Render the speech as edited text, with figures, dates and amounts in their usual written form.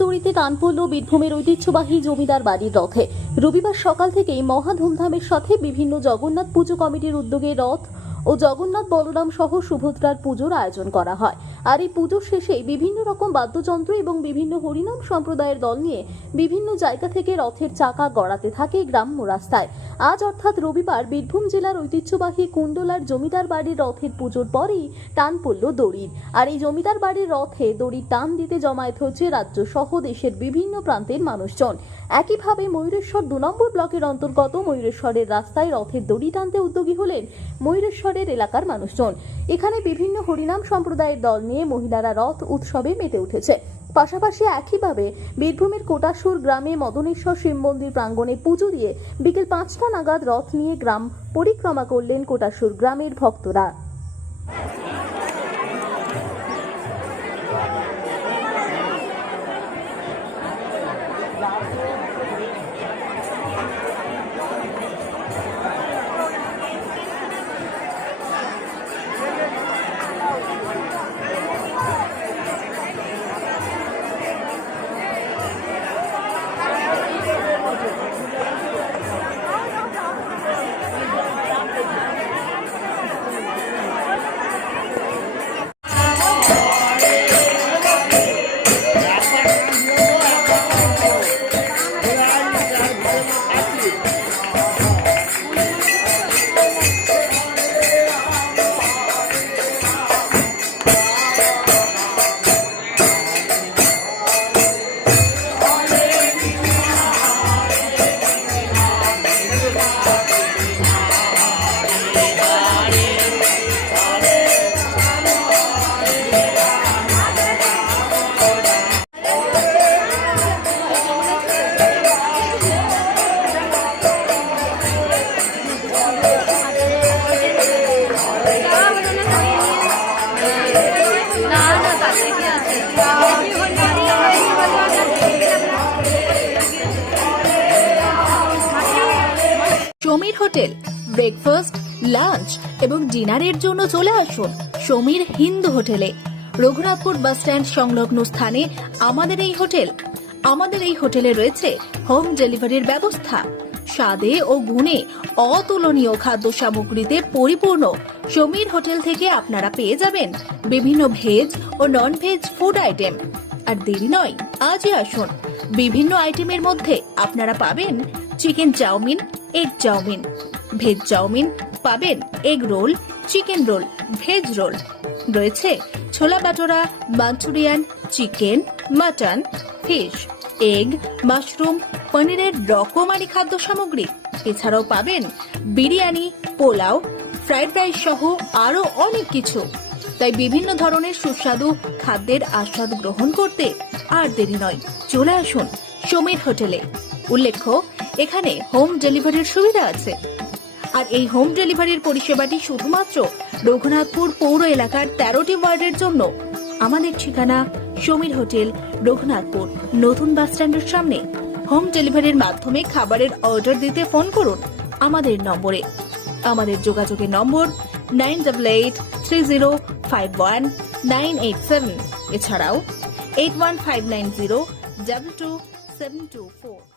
দড়িতে টান পড়ল বীরভূমের ঐতিহ্যবাহী জমিদার বাড়ির রথে। রবিবার সকাল থেকেই মহা ধুমধামের সাথে বিভিন্ন জগন্নাথ পুজো কমিটির উদ্যোগে রথ ও জগন্নাথ বলরাম সহ সুভদ্রার পুজোর আয়োজন করা হয়। আর এই পুজোর শেষে বিভিন্ন রকম বাদ্যযন্ত্র এবং বিভিন্ন হরিনাম সম্প্রদায়ের দল নিয়ে বিভিন্ন জায়গা থেকে রথের চাকা গড়াতে থাকে গ্রাম্য রাস্তায়। আজ অর্থাৎ রবিবার বীরভূম জেলার ঐতিহ্যবাহী কুণ্ডলার জমিদার বাড়ির রথের পুজোর পরেই টান পড়ল দড়ির। আর এই জমিদার বাড়ির রথে দড়ির টান দিতে জমায়েত হয়েছে রাজ্য সহ দেশের বিভিন্ন প্রান্তের মানুষজন। একইভাবে ময়ূরেশ্বর 2 নম্বর ব্লকের অন্তর্গত ময়ূরেশ্বরের রাস্তায় রথের দড়ি টানতে উদ্যোগী হলেন ময়ূরেশ্বরের এলাকার মানুষজন। এখানে বিভিন্ন হরিনাম সম্প্রদায়ের দল নিয়ে মহিলারা রথ উৎসবে মেতে উঠেছে। পাশাপাশি একইভাবে বীরভূমের কোটাসুর গ্রামে মদনেশ্বর শিব মন্দির প্রাঙ্গণে পুজো দিয়ে বিকেল 5টা নাগাদ রথ নিয়ে গ্রাম পরিক্রমা করলেন কোটাসুর গ্রামের ভক্তরা। সমীর হোটেল ব্রেকফাস্ট, লাঞ্চ এবং ডিনারের জন্য চলে আসুন সমীর হিন্দু হোটেলে। রঘুনাথপুর বাস স্ট্যান্ড সংলগ্ন স্থানে আমাদের এই হোটেলে রয়েছে হোম ডেলিভারির ব্যবস্থা। স্বাদে ও গুণে অতুলনীয় খাদ্য সামগ্রীতে পরিপূর্ণ সমীর হোটেল থেকে আপনারা পেয়ে যাবেন বিভিন্ন ভেজ ও নন ভেজ ফুড আইটেম। আর দেরি নয়, আজই আসুন। বিভিন্ন আইটেমের মধ্যে আপনারা পাবেন chicken chowmein, egg chowmein, veg chowmein, পাবেন egg roll, chicken roll, veg roll, রয়েছে ছোলা বাটোরা, Manchurian, chicken, mutton, fish, egg, mushroom, পনিরের রকমারি খাদ্য সামগ্রী। এছাড়াও পাবেন বিরিয়ানি, পোলাও, ফ্রাইড রাইস সহ আরো অনেক কিছু। তাই বিভিন্ন ধরনের সুস্বাদু খাদ্যের আস্বাদ গ্রহণ করতে আর দেরি নয়, চলে আসুন সমীর হোটেলে। উল্লেখ্য, এখানে হোম ডেলিভারির সুবিধা আছে। আর এই হোম ডেলিভারির পরিষেবাটি শুধুমাত্র রঘুনাথপুর পৌর এলাকার 13টি ওয়ার্ডের জন্য। আমাদের ঠিকানা সমীর হোটেল, রঘুনাথপুর নতুন বাস স্ট্যান্ডের সামনে। হোম ডেলিভারির মাধ্যমে খাবারের অর্ডার দিতে ফোন করুন আমাদের নম্বরে। আমাদের যোগাযোগের নম্বর 9883051987, এছাড়াও 81590222724।